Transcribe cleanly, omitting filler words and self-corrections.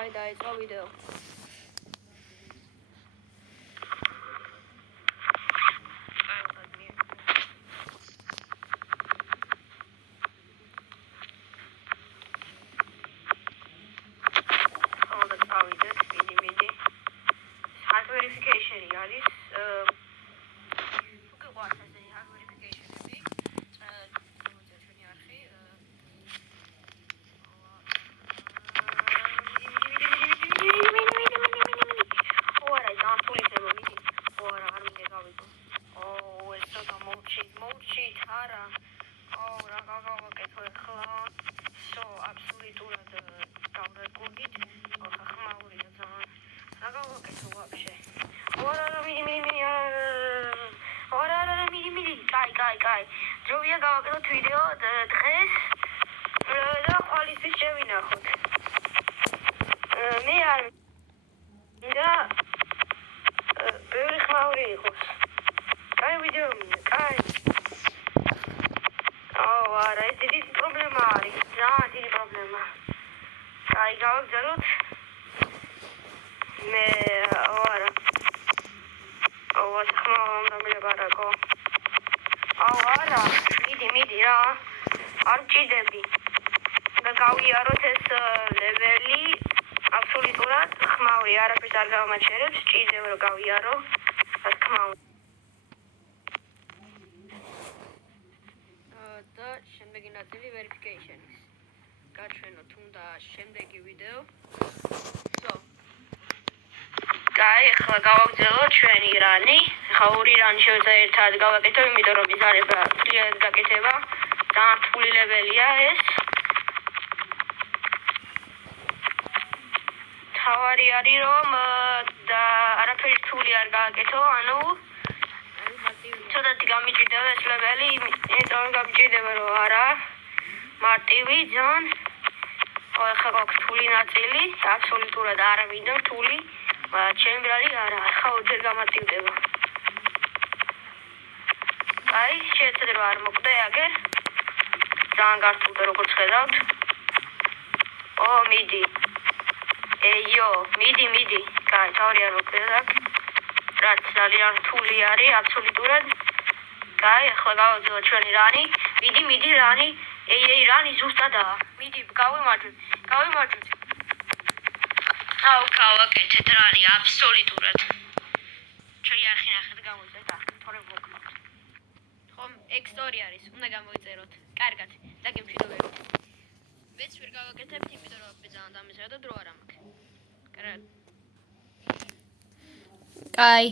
აი დაიწყო ვიდეო. verification არის უკვე ყვარს ესე hard verification-ები ჩვენი არხი ორა დამთულისება მიდი ორა არ მინდა გავიგო ეს ცოტა მოვჩით არა რა გავაკეთო ახლა აბსოლუტურად დავრეკურდით ხმაურია ძალიან რა გავაკეთო ვაფშე კაი ჯობია გავაკეთოთ ვიდეო დღეს და ყველისთვის შევინახოთ მე არ მინდა ბევრი ხმაური იყოს კაი ვიდეო მინდა კაი არა ეს დიდი პრობლემა არის ძალიან დიდი პრობლემა კაი გავაგზავნოთ მე არა ხმაურამდე არა მიდი რა არ მჭირდებდი და გავიაროთ ეს ლეველი აბსოლუტურად ხმაური არაფერს არ გავამაჩერებს ჭირდება რომ გავიარო რა თქმა უნდა და შემდეგი ნაწილი verification-ის გაჩვენოთ უნდა შემდეგი ვიდეო კაი, ახლა გავაგზავნოთ ჩვენი რანი. ახლა ორი რანი შევეცა ერთად გავაკეთო, იმიტომ რომ იზარება ფლიად გაკეთება. ძალიან რთული ლეველია ეს. თავარი არის რომ და არაფერი რთული არ გააკეთო, ანუ ცოტათი გამიჭირდება ეს ლეველი, იმიტომ რომ გამიჭირდება რომ არა მარტივი ძალიან. ახლა გვაქვს რთული ნაწილი, აბსოლუტურად არ მინდა რთული. ჩემი ბრალი არა, ახლა ორჯერ გამარტივდება. აი, შეეცადება არ მოკვდე აგერ. ძალიან გართულდა როგორც ხედავთ. მიდი. მიდი. კაი, თავი არ მოკვდე აქ. რაც ძალიან რთული არის, აბსოლუტურად. კაი, ახლა გავაგზავნოთ ჩვენი რანი. მიდი რანი. რანი ზუსტადაა. მიდი, გავიმარჯვეთ. გავაკეთეთ რანი აბსოლუტურად. ჩვენი არხი ნახეთ გამოიწერეთ აქ, თორემ მოგყავთ. ხომ X2 არის, უნდა გამოიწეროთ. კარგად, დაგემშვიდობებით. მეც ვერ გავაკეთებთ, იმიტომ რომ ძალიან დამიზარდა და დრო არ მაქვს. კარგად. კაი.